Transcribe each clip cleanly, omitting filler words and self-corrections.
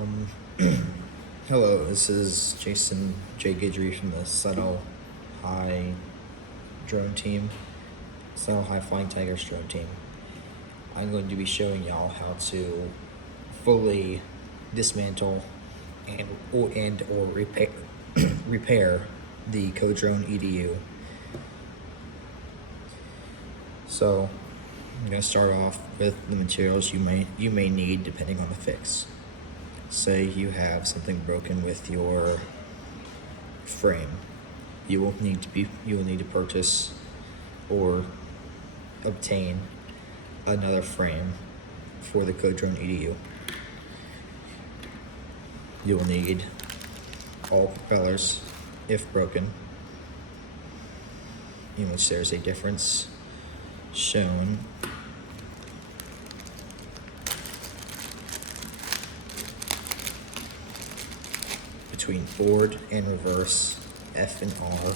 Um, Hello, this is Jason J Guidry from the Subtle High Drone Team, Subtle High Flying Tigers Drone Team. I'm going to be showing y'all how to fully dismantle and or repair the Codrone EDU. So I'm going to start off with the materials you may need depending on the fix. Say you have something broken with your frame, you will need to purchase or obtain another frame for the Codrone EDU. You will need all propellers if broken, in which there's a difference shown between forward and reverse, F and R,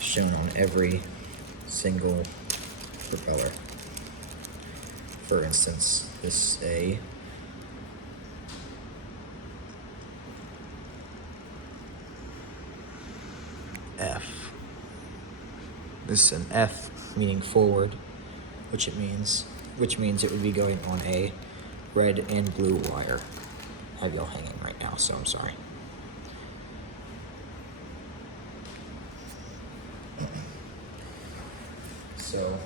shown on every single propeller. For instance, this is a F. This is an F, meaning forward, which means it would be going on a red and blue wire. I have y'all hanging right now, so I'm sorry. So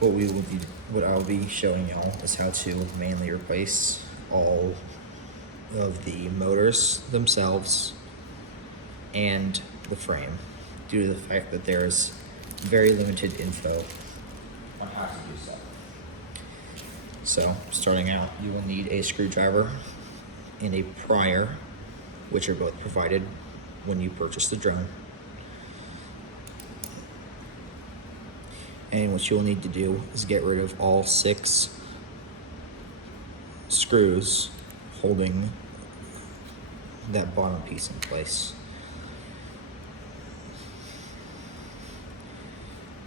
what I'll be showing y'all is how to mainly replace all of the motors themselves and the frame, due to the fact that there's very limited info on how to do so. So, starting out, you will need a screwdriver and a prier, which are both provided when you purchase the drone. And what you'll need to do is get rid of all 6 screws holding that bottom piece in place.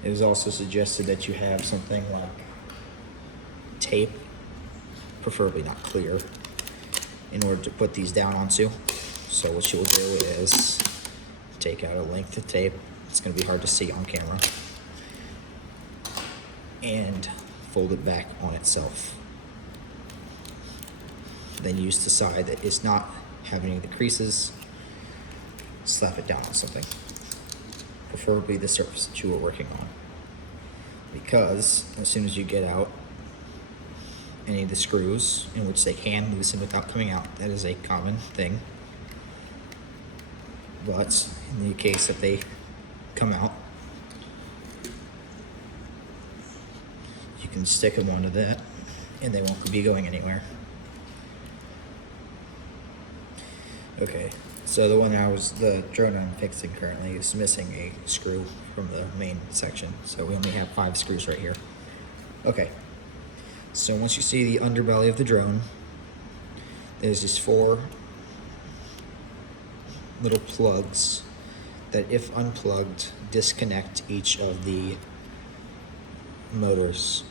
It was also suggested that you have something like tape, preferably not clear, in order to put these down onto. So what you'll do is take out a length of tape. It's going to be hard to see on camera, and fold it back on itself. Then use the side that is not having any of the creases, slap it down on something, preferably the surface that you are working on, because as soon as you get out any of the screws, in which they can loosen without coming out, that is a common thing, but in the case that they come out, you can stick them onto that and they won't be going anywhere. Okay, so the drone I'm fixing currently is missing a screw from the main section, so we only have 5 screws right here. Okay, so once you see the underbelly of the drone, there's these 4 little plugs that, if unplugged, disconnect each of the motors.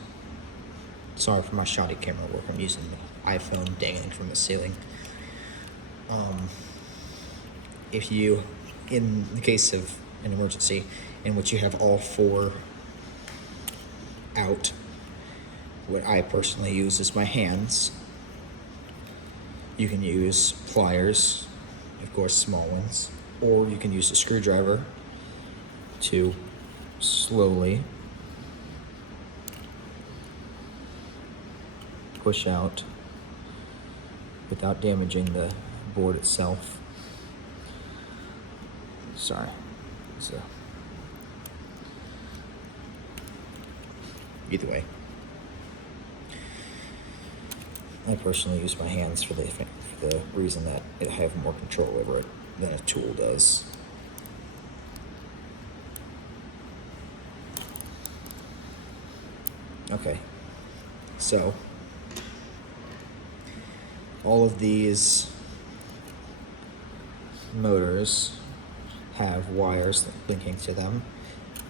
Sorry for my shoddy camera work. I'm using the iPhone dangling from the ceiling. If you, in the case of an emergency in which you have all 4 out, what I personally use is my hands. You can use pliers, of course small ones, or you can use a screwdriver to slowly push out without damaging the board itself. Sorry. So either way, I personally use my hands for the reason that I have more control over it than a tool does. Okay, so all of these motors have wires linking to them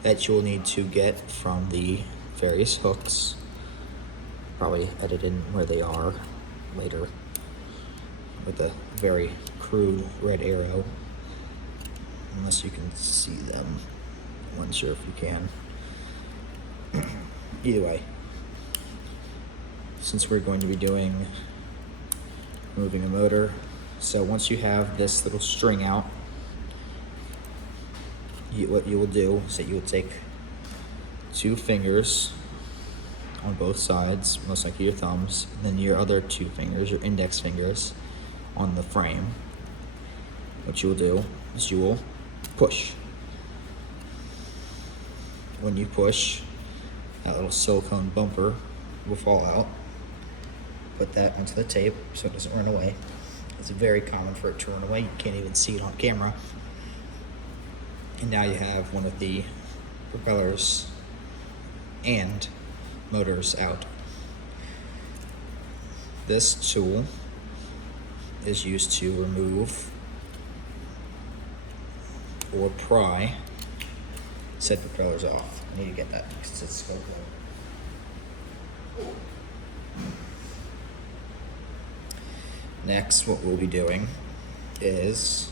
that you'll need to get from the various hooks, probably edited where they are, later with a very crude red arrow, unless you can see them. I'm unsure if you can. Either way, since we're going to be doing moving a motor, so once you have this little string out, what you will do is that you will take 2 fingers on both sides, most likely your thumbs, and then your other 2 fingers, your index fingers, on the frame. What you will do is you will push. When you push, that little silicone bumper will fall out. Put that onto the tape so it doesn't run away. It's very common for it to run away. You can't even see it on camera. And now you have one of the propellers and motors out. This tool is used to remove or pry said propellers off. I need to get that because it's so low. Next, what we'll be doing is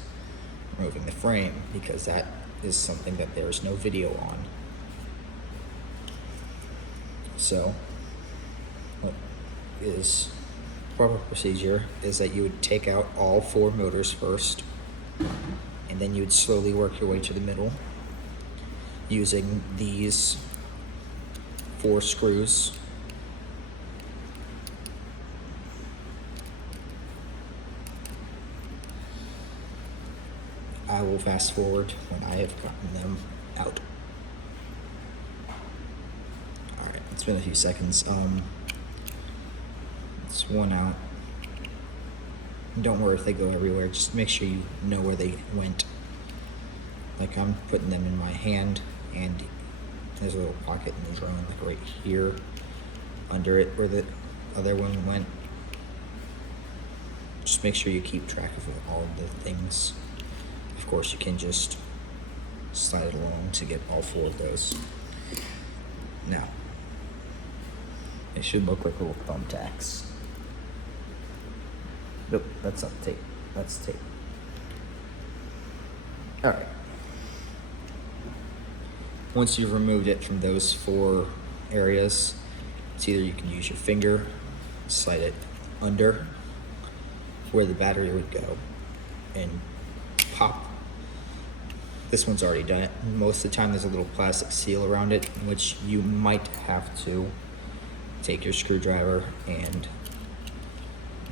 removing the frame, because that is something that there is no video on. So, what is proper procedure is that you would take out all 4 motors first, and then you would slowly work your way to the middle using these 4 screws. I will fast forward when I have gotten them out. Alright, it's been a few seconds. It's one out. Don't worry if they go everywhere, just make sure you know where they went. Like, I'm putting them in my hand, and there's a little pocket in the drone, like right here under it where the other one went. Just make sure you keep track of all the things. Of course, you can just slide it along to get all 4 of those. Now, they should look like little thumbtacks. Nope, that's not tape. That's tape. Alright. Once you've removed it from those 4 areas, it's either you can use your finger, slide it under where the battery would go, and pop. This one's already done it. Most of the time there's a little plastic seal around it, in which you might have to take your screwdriver and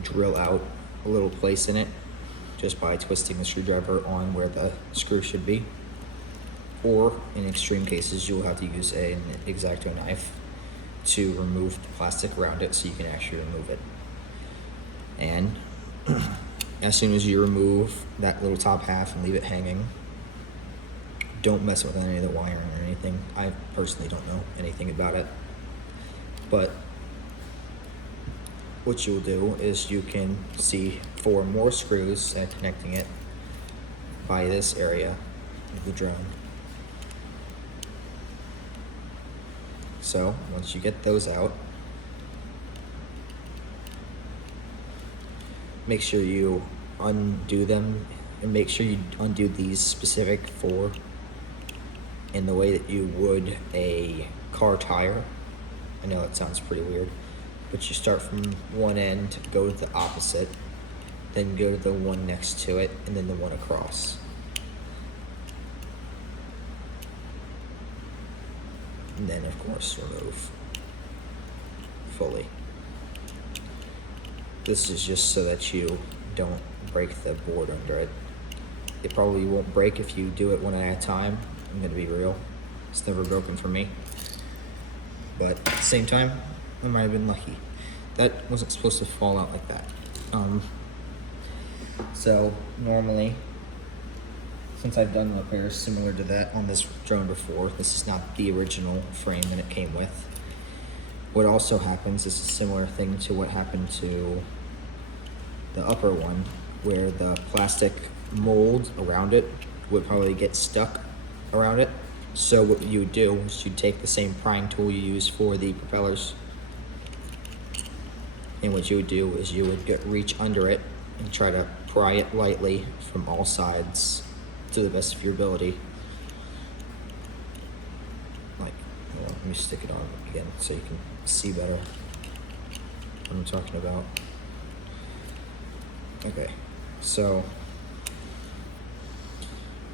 drill out a little place in it just by twisting the screwdriver on where the screw should be. Or in extreme cases, you'll have to use an X-Acto knife to remove the plastic around it so you can actually remove it. And as soon as you remove that little top half and leave it hanging, don't mess with any of the wiring or anything. I personally don't know anything about it. But what you'll do is you can see 4 more screws and connecting it by this area of the drone. So once you get those out, make sure you undo them, and make sure you undo these specific 4 in the way that you would a car tire. I know that sounds pretty weird, but you start from one end, go to the opposite, then go to the one next to it, and then the one across. And then, of course, remove fully. This is just so that you don't break the board under it. It probably won't break if you do it one at a time. I'm gonna be real. It's never broken for me. But at the same time, I might have been lucky. That wasn't supposed to fall out like that. So normally, since I've done repairs similar to that on this drone before, this is not the original frame that it came with. What also happens is a similar thing to what happened to the upper one, where the plastic mold around it would probably get stuck around it. So what you would do is you'd take the same prying tool you use for the propellers And what you would do is you would reach under it and try to pry it lightly from all sides to the best of your ability. Like, hold on, let me stick it on again so you can see better what I'm talking about. Okay, so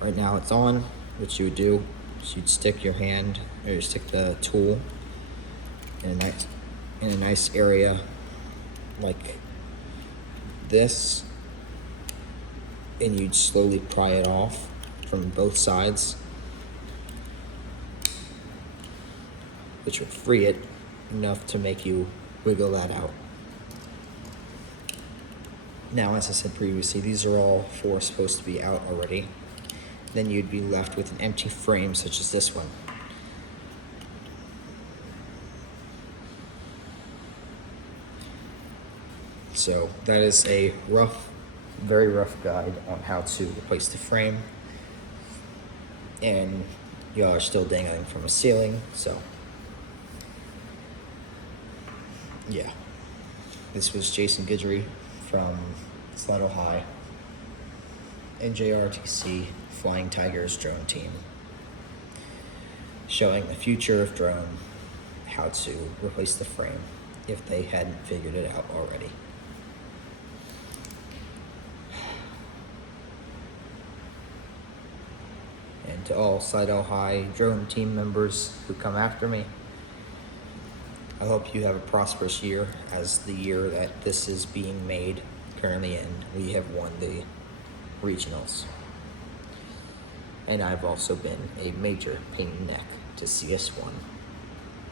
right now it's on. What you would do is you'd stick your hand, or you stick the tool in a nice area like this, and you'd slowly pry it off from both sides, which would free it enough to make you wiggle that out. Now, as I said previously, these are all four supposed to be out already. Then you'd be left with an empty frame such as this one. So that is a rough, very rough guide on how to replace the frame. And y'all are still dangling from a ceiling, so yeah. This was Jason Guidry from Slido High and JRTC Flying Tigers drone team, showing the future of drone, how to replace the frame if they hadn't figured it out already. And to all Slido High drone team members who come after me, I hope you have a prosperous year, as the year that this is being made currently in. We have won the regionals. And I've also been a major pain in the neck to CS1.